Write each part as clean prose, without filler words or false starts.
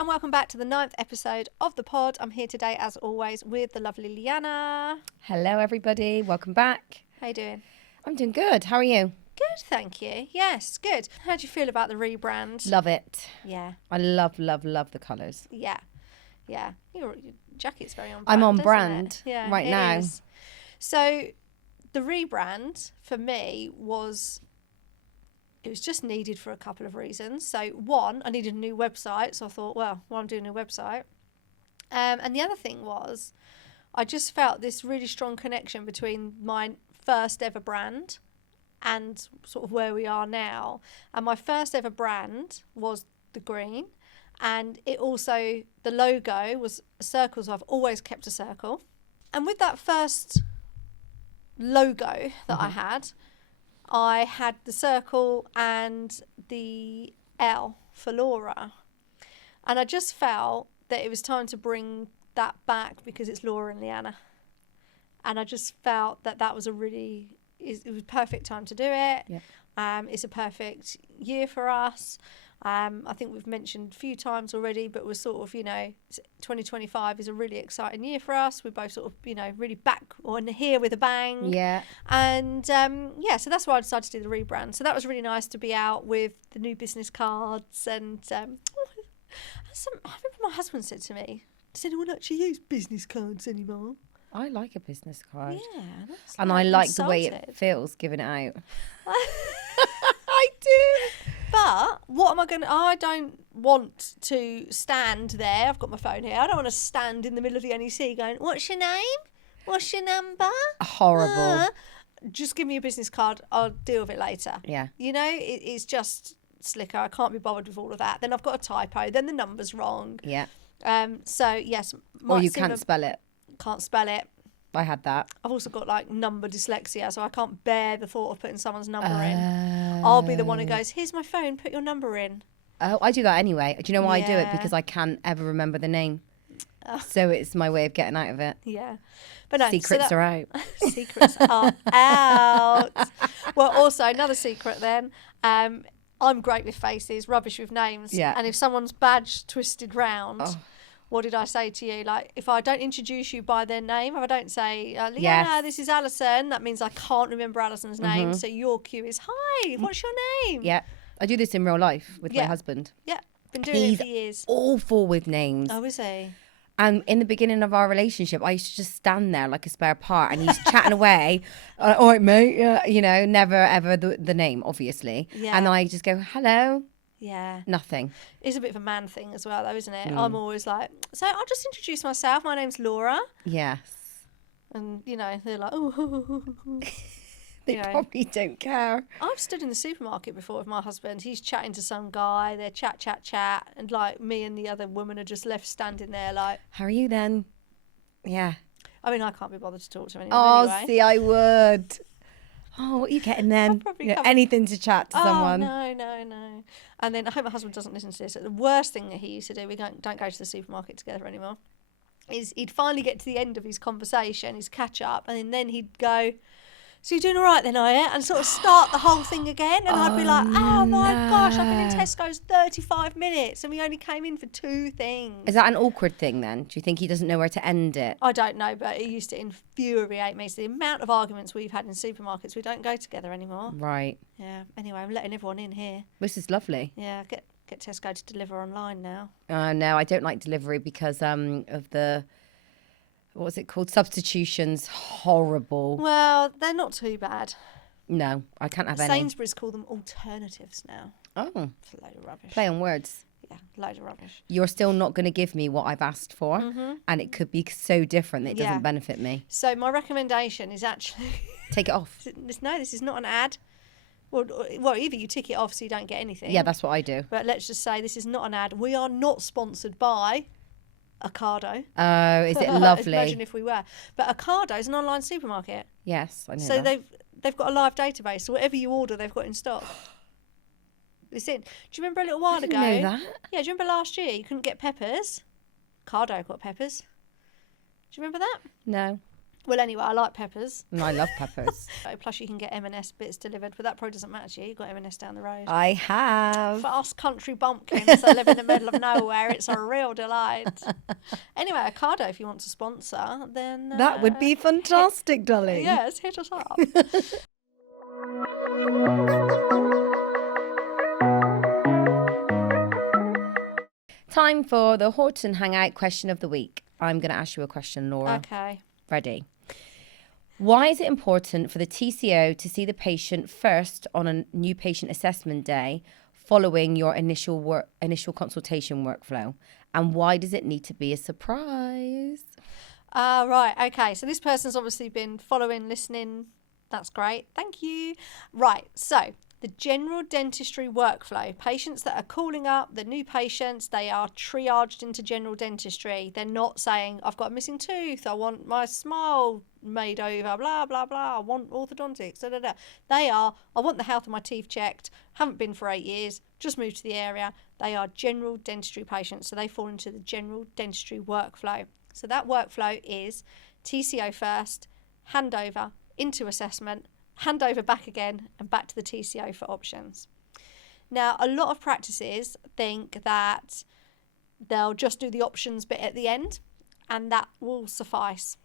And welcome back to the 9th episode of the pod. I'm here today, as always, with the lovely Leanna. Hello, everybody. Welcome back. How you doing? I'm doing good. How are you? Good, thank you. Yes, good. How do you feel about the rebrand? Love it. Yeah. I love the colours. Yeah. Your jacket's very on brand. I'm on isn't brand it? right now. Is. So the rebrand for me was... It was just needed for a couple of reasons. So one, I needed a new website. So I thought, well, I'm doing a website. And the other thing was, I just felt this really strong connection between my first ever brand and sort of where we are now. And my first ever brand was the green. And it also, the logo was a circle. So I've always kept a circle. And with that first logo that I had the circle and the L for Laura. And I just felt that it was time to bring that back because it's Laura and Leanna. And I just felt that that was it was a perfect time to do it. Yep. It's a perfect year for us. I think we've mentioned a few times already, but we're sort of, 2025 is a really exciting year for us. We're both sort of, really back on here with a bang. Yeah. And, so that's why I decided to do the rebrand. So that was really nice to be out with the new business cards. And I remember my husband said to me, does anyone actually use business cards anymore? I like a business card. Yeah. And I like the way it feels giving it out. I do. But what am I going to... I don't want to stand there. I've got my phone here. I don't want to stand in the middle of the NEC going, what's your name? What's your number? Horrible. Just give me a business card. I'll deal with it later. Yeah. It's just slicker. I can't be bothered with all of that. Then I've got a typo. Then the number's wrong. Yeah. So, yes. Or you can't spell it. Can't spell it. I had that. I've also got number dyslexia, so I can't bear the thought of putting someone's number in. I'll be the one who goes, here's my phone, put your number in. Oh, I do that anyway. Do you know why I do it? Because I can't ever remember the name. So it's my way of getting out of it. Yeah. But no, secrets are out. Secrets are out. Well, also, another secret then. I'm great with faces, rubbish with names. Yeah. And if someone's badge twisted round... What did I say to you? If I don't introduce you by their name, if I don't say, Leanna, this is Alison, that means I can't remember Alison's name. So your cue is, hi, what's your name? Yeah. I do this in real life with my husband. Yeah. Been doing it for years. He's awful with names. Oh, is he? And in the beginning of our relationship, I used to just stand there like a spare part and he's chatting away. All right, mate. Never, ever the name, obviously. Yeah. And I just go, hello. Yeah. Nothing. It's a bit of a man thing as well, though, isn't it? I'm always like, so I'll just introduce myself. My name's Laura. Yes. And, they're like, oh. They probably don't care. I've stood in the supermarket before with my husband. He's chatting to some guy. They're chat. And, me and the other woman are just left standing there how are you then? Yeah. I mean, I can't be bothered to talk to anyone anyway. See, I would. Oh, what are you getting then? Anything to chat to someone. No. And then I hope my husband doesn't listen to this. The worst thing that he used to do, we don't go to the supermarket together anymore, is he'd finally get to the end of his conversation, his catch up, and then he'd go, so you're doing all right then, are you? And sort of start the whole thing again. And I'd be like, oh my gosh, I've been in Tesco's 35 minutes and we only came in for 2 things. Is that an awkward thing then? Do you think he doesn't know where to end it? I don't know, but it used to infuriate me. So the amount of arguments we've had in supermarkets, we don't go together anymore. Right. Yeah. Anyway, I'm letting everyone in here. This is lovely. Yeah, get Tesco to deliver online now. No, I don't like delivery because of the... What was it called? Substitutions. Horrible. Well, they're not too bad. No, I can't have any. Sainsbury's call them alternatives now. Oh. It's a load of rubbish. Play on words. Yeah, load of rubbish. You're still not going to give me what I've asked for. And it could be so different that it doesn't benefit me. So my recommendation is actually... Take it off. No, this is not an ad. Well, either you tick it off so you don't get anything. Yeah, that's what I do. But let's just say this is not an ad. We are not sponsored by... Ocado. Oh, is it lovely? Imagine if we were. But Ocado is an online supermarket. Yes, I know so that. they've got a live database. So whatever you order, they've got in stock. It's in. Do you remember a little while ago? I didn't know that. Yeah, do you remember last year you couldn't get peppers? Ocado got peppers. Do you remember that? No. Well, anyway, I like peppers. And I love peppers. Plus, you can get M&S bits delivered, but that probably doesn't matter to you. You've got M&S down the road. I have. For us country bumpkins that live in the middle of nowhere, it's a real delight. Anyway, Ocado, if you want to sponsor, then... that would be fantastic, darling. Yes, hit us up. Time for the Horton Hangout question of the week. I'm going to ask you a question, Laura. Okay. Ready? Why is it important for the TCO to see the patient first on a new patient assessment day following your initial consultation workflow? And why does it need to be a surprise? Right, okay. So this person's obviously been following, listening. That's great. Thank you. Right, so the general dentistry workflow. Patients that are calling up, the new patients, they are triaged into general dentistry. They're not saying, I've got a missing tooth, I want my smile made over, blah, blah, blah, I want orthodontics, da, da, da. They are, I want the health of my teeth checked, haven't been for 8 years, just moved to the area. They are general dentistry patients, so they fall into the general dentistry workflow. So that workflow is TCO first, handover, into assessment, hand over back again and back to the TCO for options. Now, a lot of practices think that they'll just do the options bit at the end and that will suffice.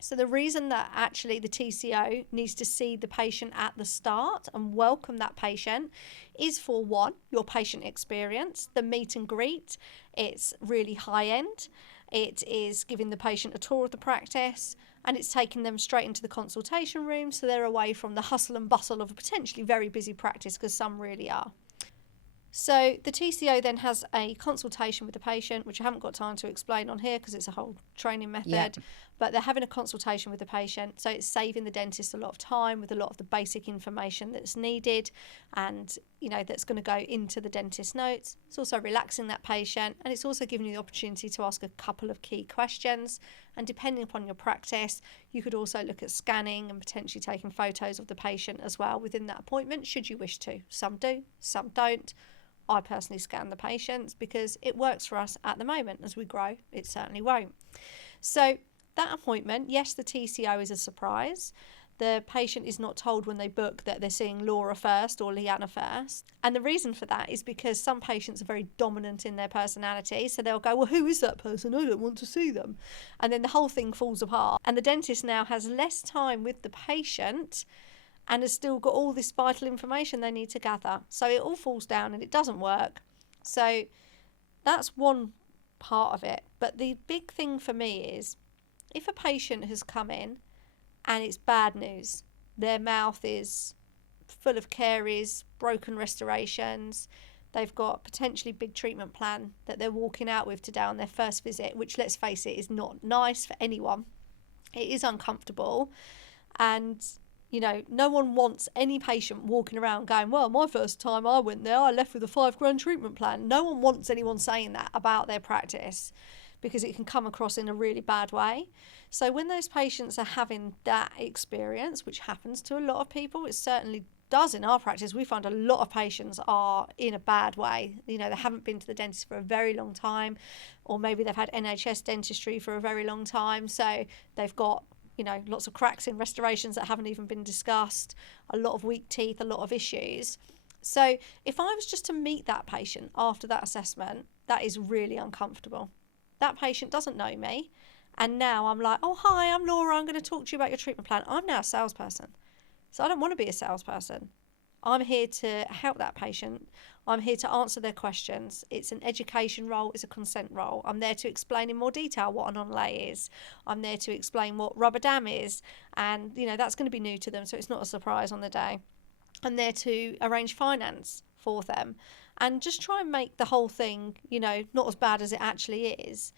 So the reason that actually the TCO needs to see the patient at the start and welcome that patient is for one, your patient experience, the meet and greet. It's really high end. It is giving the patient a tour of the practice, and it's taking them straight into the consultation room so they're away from the hustle and bustle of a potentially very busy practice, because some really are. So the TCO then has a consultation with the patient, which I haven't got time to explain on here because it's a whole training method. Yep. But they're having a consultation with the patient, so it's saving the dentist a lot of time with a lot of the basic information that's needed and, you know, that's going to go into the dentist's notes. It's also relaxing that patient, and it's also giving you the opportunity to ask a couple of key questions. And depending upon your practice, you could also look at scanning and potentially taking photos of the patient as well within that appointment, should you wish to. Some do, some don't. I personally scan the patients because it works for us at the moment. As we grow, it certainly won't. So that appointment, yes, the TCO is a surprise. The patient is not told when they book that they're seeing Laura first or Leanna first. And the reason for that is because some patients are very dominant in their personality. So they'll go, well, who is that person? I don't want to see them. And then the whole thing falls apart. And the dentist now has less time with the patient and has still got all this vital information they need to gather. So it all falls down and it doesn't work. So that's one part of it. But the big thing for me is, if a patient has come in and it's bad news, their mouth is full of caries, broken restorations, they've got a potentially big treatment plan that they're walking out with today on their first visit, which, let's face it, is not nice for anyone. It is uncomfortable. And, you know, no one wants any patient walking around going, well, my first time I went there, I left with a $5,000 treatment plan. No one wants anyone saying that about their practice, because it can come across in a really bad way. So when those patients are having that experience, which happens to a lot of people, it certainly does in our practice, we find a lot of patients are in a bad way. You know, they haven't been to the dentist for a very long time, or maybe they've had NHS dentistry for a very long time. So they've got, you know, lots of cracks in restorations that haven't even been discussed, a lot of weak teeth, a lot of issues. So if I was just to meet that patient after that assessment, that is really uncomfortable. That patient doesn't know me, and now I'm like, oh, hi, I'm Laura, I'm going to talk to you about your treatment plan. I'm now a salesperson, so I don't want to be a salesperson. I'm here to help that patient. I'm here to answer their questions. It's an education role, it's a consent role. I'm there to explain in more detail what an onlay is. I'm there to explain what rubber dam is, and, you know, that's going to be new to them, so it's not a surprise on the day. I'm there to arrange finance for them and just try and make the whole thing, you know, not as bad as it actually is.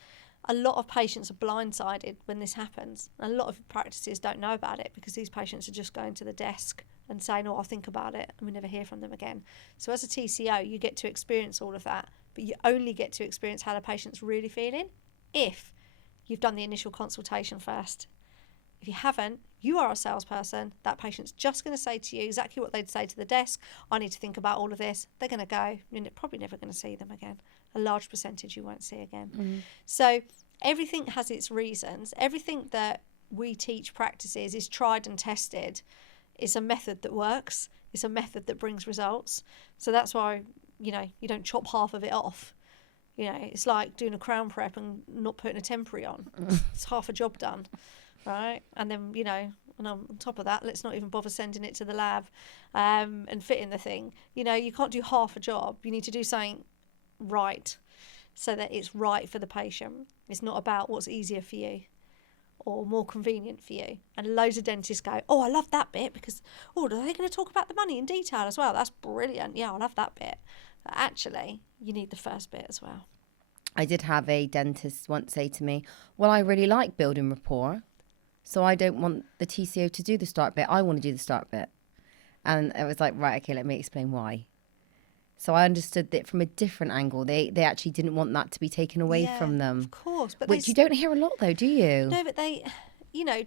A lot of patients are blindsided when this happens. A lot of practices don't know about it because these patients are just going to the desk and saying, oh, I'll think about it, and we never hear from them again. So as a TCO, you get to experience all of that, but you only get to experience how the patient's really feeling if you've done the initial consultation first. If you haven't, you are a salesperson. That patient's just going to say to you exactly what they'd say to the desk. I need to think about all of this. They're going to go. You're probably never going to see them again. A large percentage you won't see again. Mm-hmm. So everything has its reasons. Everything that we teach practices is tried and tested. It's a method that works. It's a method that brings results. So that's why, you don't chop half of it off. It's like doing a crown prep and not putting a temporary on. It's half a job done, right? And then, and on top of that, let's not even bother sending it to the lab and fitting the thing. You can't do half a job. You need to do something right so that it's right for the patient. It's not about what's easier for you or more convenient for you. And loads of dentists go, oh, I love that bit because, are they going to talk about the money in detail as well? That's brilliant. Yeah, I love that bit. But actually, you need the first bit as well. I did have a dentist once say to me, well, I really like building rapport, so I don't want the TCO to do the start bit. I want to do the start bit. And I was like, right, okay, let me explain why. So I understood that from a different angle. They actually didn't want that to be taken away from them. Of course. But which you don't hear a lot, though, do you? No, but they...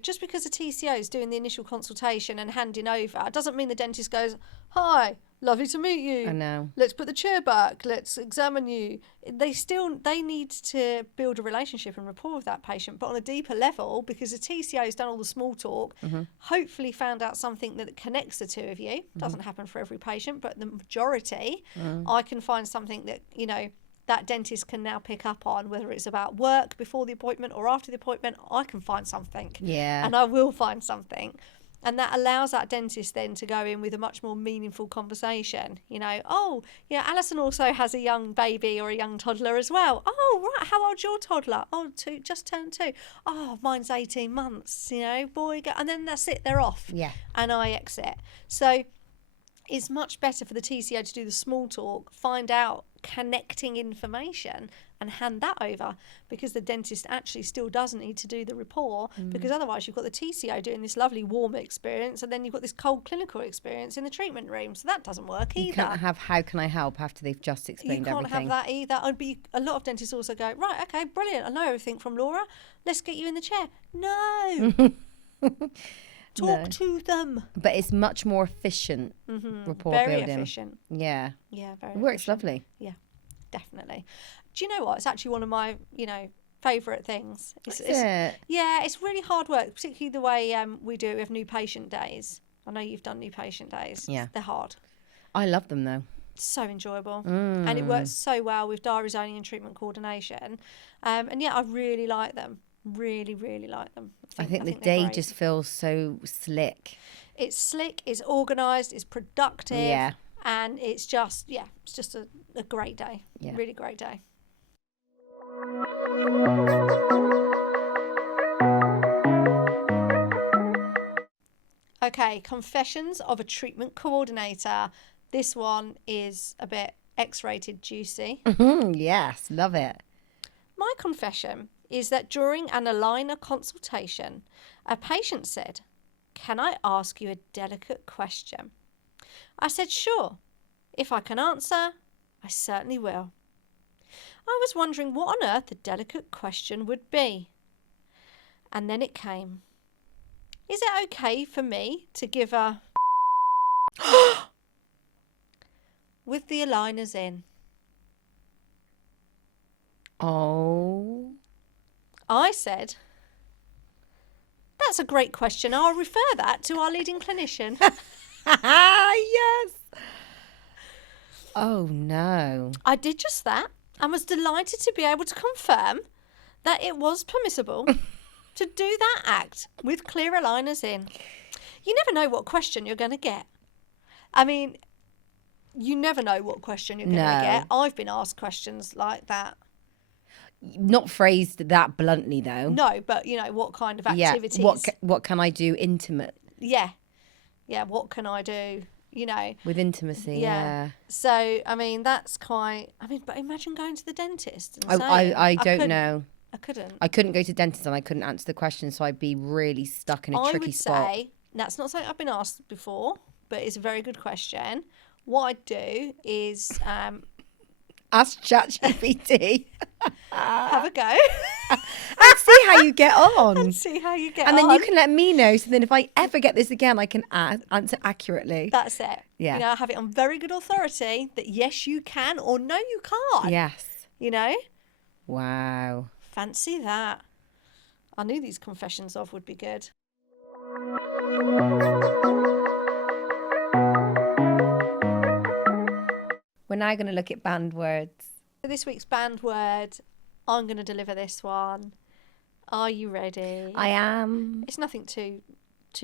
just because a TCO is doing the initial consultation and handing over, it doesn't mean the dentist goes, hi, lovely to meet you. I know. Let's put the chair back. Let's examine you. They need to build a relationship and rapport with that patient, but on a deeper level, because the TCO has done all the small talk, hopefully found out something that connects the two of you. Doesn't happen for every patient, but the majority, I can find something that, that dentist can now pick up on, whether it's about work before the appointment or after the appointment. I can find something. Yeah. And I will find something. And that allows that dentist then to go in with a much more meaningful conversation. Alison also has a young baby or a young toddler as well. Oh, right. How old's your toddler? Oh, 2, just turned 2. Oh, mine's 18 months, boy. And then that's it. They're off. Yeah. And I exit. So it's much better for the TCO to do the small talk, find out connecting information and hand that over, because the dentist actually still doesn't need to do the rapport, because otherwise you've got the TCO doing this lovely warm experience and then you've got this cold clinical experience in the treatment room. So that doesn't work either. You can't have how can I help after they've just explained everything. You can't have that either. A lot of dentists also go, right, okay, brilliant, I know everything from Laura. Let's get you in the chair. No. Talk to them. But it's much more efficient rapport very building. Very efficient. Yeah. Yeah, very It works efficient. lovely. Yeah, definitely. Do you know what? It's actually one of my, favourite things. Yeah, it's really hard work, particularly the way we do it with new patient days. I know you've done new patient days. Yeah. They're hard. I love them, though. So enjoyable. And it works so well with diary zoning and treatment coordination. And yeah, I really like them. Really, really like them. I think the day just feels so slick. It's slick, it's organised, it's productive. Yeah. And it's just a great day. Yeah. Really great day. Okay, confessions of a treatment coordinator. This one is a bit X-rated juicy. Yes, love it. My confession is that during an aligner consultation, a patient said, "Can I ask you a delicate question?" I said, "Sure. If I can answer, I certainly will." I was wondering what on earth the delicate question would be. And then it came. Is it okay for me to give a with the aligners in? Oh. I said, "That's a great question. I'll refer that to our leading clinician." Yes. Oh, no. I did just that and was delighted to be able to confirm that it was permissible to do that act with clear aligners in. You never know what question you're going to get. I mean, you never know what question you're going to get. I've been asked questions like that. Not phrased that bluntly, though. No, but, what kind of activities? Yeah. What can I do intimate? Yeah. Yeah, what can I do, With intimacy, yeah. So, I mean, that's quite... but imagine going to the dentist and saying... I don't know. I couldn't. I couldn't go to the dentist and I couldn't answer the question, so I'd be really stuck in a tricky spot. I would say, that's not something I've been asked before, but it's a very good question. What I'd do is... ask ChatGPT. have a go. And see how you get on. And see how you get on. And then on. you can let me know, so then if I ever get this again, I can answer accurately. That's it. Yeah. I have it on very good authority that yes, you can, or no, you can't. Yes. You know? Wow. Fancy that. I knew these confessions of would be good. We're now going to look at banned words. For this week's banned word, I'm going to deliver this one. Are you ready? I am. It's nothing too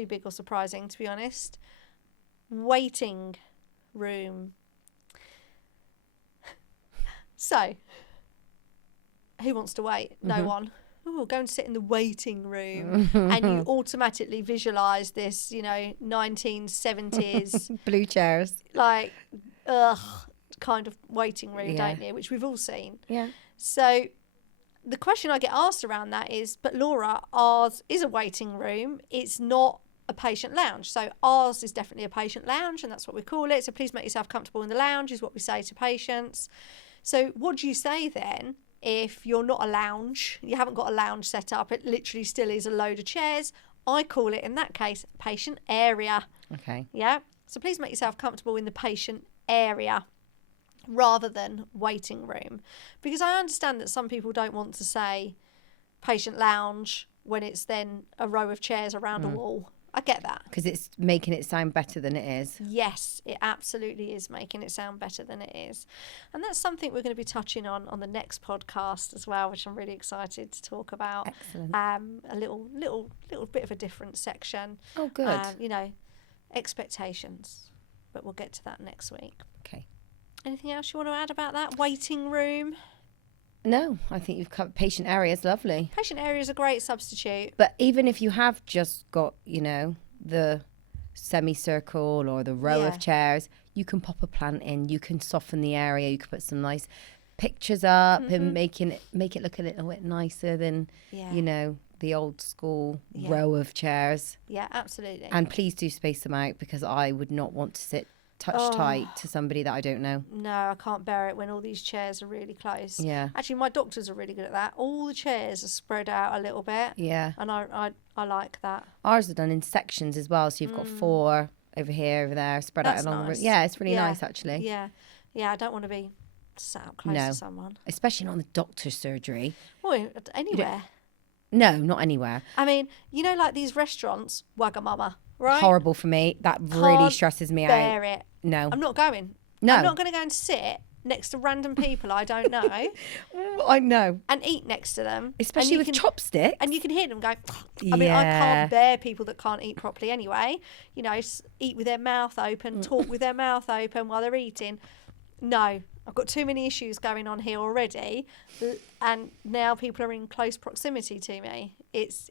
big or surprising, to be honest. Waiting room. So, who wants to wait? No one. Oh, go and sit in the waiting room. And you automatically visualise this, 1970s. Blue chairs. Like, kind of waiting room, don't you? Which we've all seen. Yeah. So, the question I get asked around that is, but Laura, ours is a waiting room. It's not a patient lounge. So ours is definitely a patient lounge, and that's what we call it. So please make yourself comfortable in the lounge is what we say to patients. So what do you say then if you're not a lounge, you haven't got a lounge set up, it literally still is a load of chairs? I call it, in that case, patient area. Okay. Yeah. So please make yourself comfortable in the patient area rather than waiting room, because I understand that some people don't want to say patient lounge when it's then a row of chairs around a wall. I get that. Because it's making it sound better than it is. Yes, it absolutely is making it sound better than it is. And that's something we're going to be touching on the next podcast as well, which I'm really excited to talk about. Excellent. A little bit of a different section. Oh, good. Expectations. But we'll get to that next week. Okay. Anything else you want to add about that waiting room? No, I think you've covered patient area. It's lovely. Patient area is a great substitute. But even if you have just got, the semicircle or the row of chairs, you can pop a plant in. You can soften the area. You can put some nice pictures up and make it look a little bit nicer than, the old school row of chairs. Yeah, absolutely. And please do space them out, because I would not want to sit tight to somebody that I don't know. No, I can't bear it when all these chairs are really close. Yeah. Actually, my doctors are really good at that. All the chairs are spread out a little bit. Yeah. And I like that. Ours are done in sections as well. So you've got 4 over here, over there, spread out along the room. Yeah, it's really nice, actually. Yeah. Yeah, I don't want to be sat up close to someone. Especially not on the doctor's surgery. Well, anywhere. No, not anywhere. I mean, like these restaurants, Wagamama, right? Horrible for me. That really stresses me out. Bear it. No. I'm not going. No. I'm not going to go and sit next to random people I don't know. I know. And eat next to them. Especially with chopsticks. And you can hear them going, I mean, I can't bear people that can't eat properly anyway. Eat with their mouth open, talk with their mouth open while they're eating. No. I've got too many issues going on here already, and now people are in close proximity to me. It's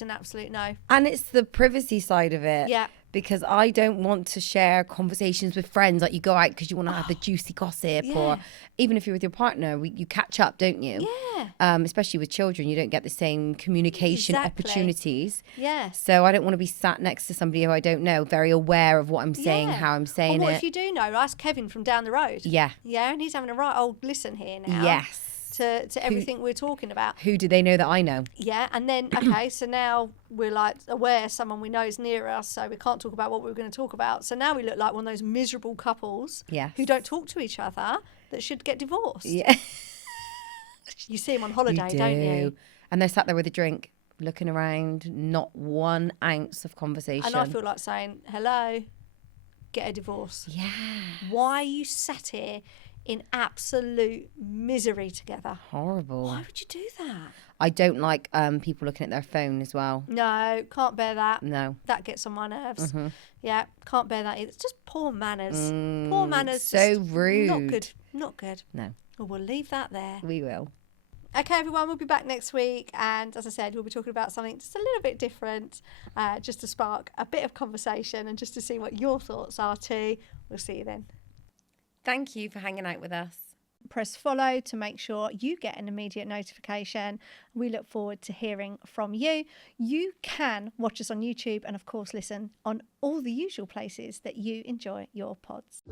an absolute no. And it's the privacy side of it. Yeah. Because I don't want to share conversations with friends. Like, you go out because you want to have the juicy gossip, or even if you're with your partner, you catch up, don't you? Yeah. Especially with children, you don't get the same communication opportunities. Yeah. So I don't want to be sat next to somebody who I don't know, very aware of what I'm saying, how I'm saying it. Or what it. if you do know? Ask Kevin from down the road. Yeah. Yeah, and he's having a right old listen here now. Yes. To everything we're talking about. Who do they know that I know? Yeah, and then, okay, so now we're like aware someone we know is near us, so we can't talk about what we were going to talk about. So now we look like one of those miserable couples who don't talk to each other that should get divorced. Yeah. You see them on holiday, don't you? And they're sat there with a drink, looking around, not 1 ounce of conversation. And I feel like saying, hello, get a divorce. Yeah. Why are you sat here in absolute misery together? Horrible. Why would you do that? I don't like people looking at their phone as well. No, can't bear that. No. That gets on my nerves. Yeah, can't bear that either. It's just poor manners. Poor manners. So rude. Not good. Not good. No. Well, we'll leave that there. We will. Okay, everyone, we'll be back next week. And as I said, we'll be talking about something just a little bit different, just to spark a bit of conversation and just to see what your thoughts are too. We'll see you then. Thank you for hanging out with us. Press follow to make sure you get an immediate notification. We look forward to hearing from you. You can watch us on YouTube and, of course, listen on all the usual places that you enjoy your pods.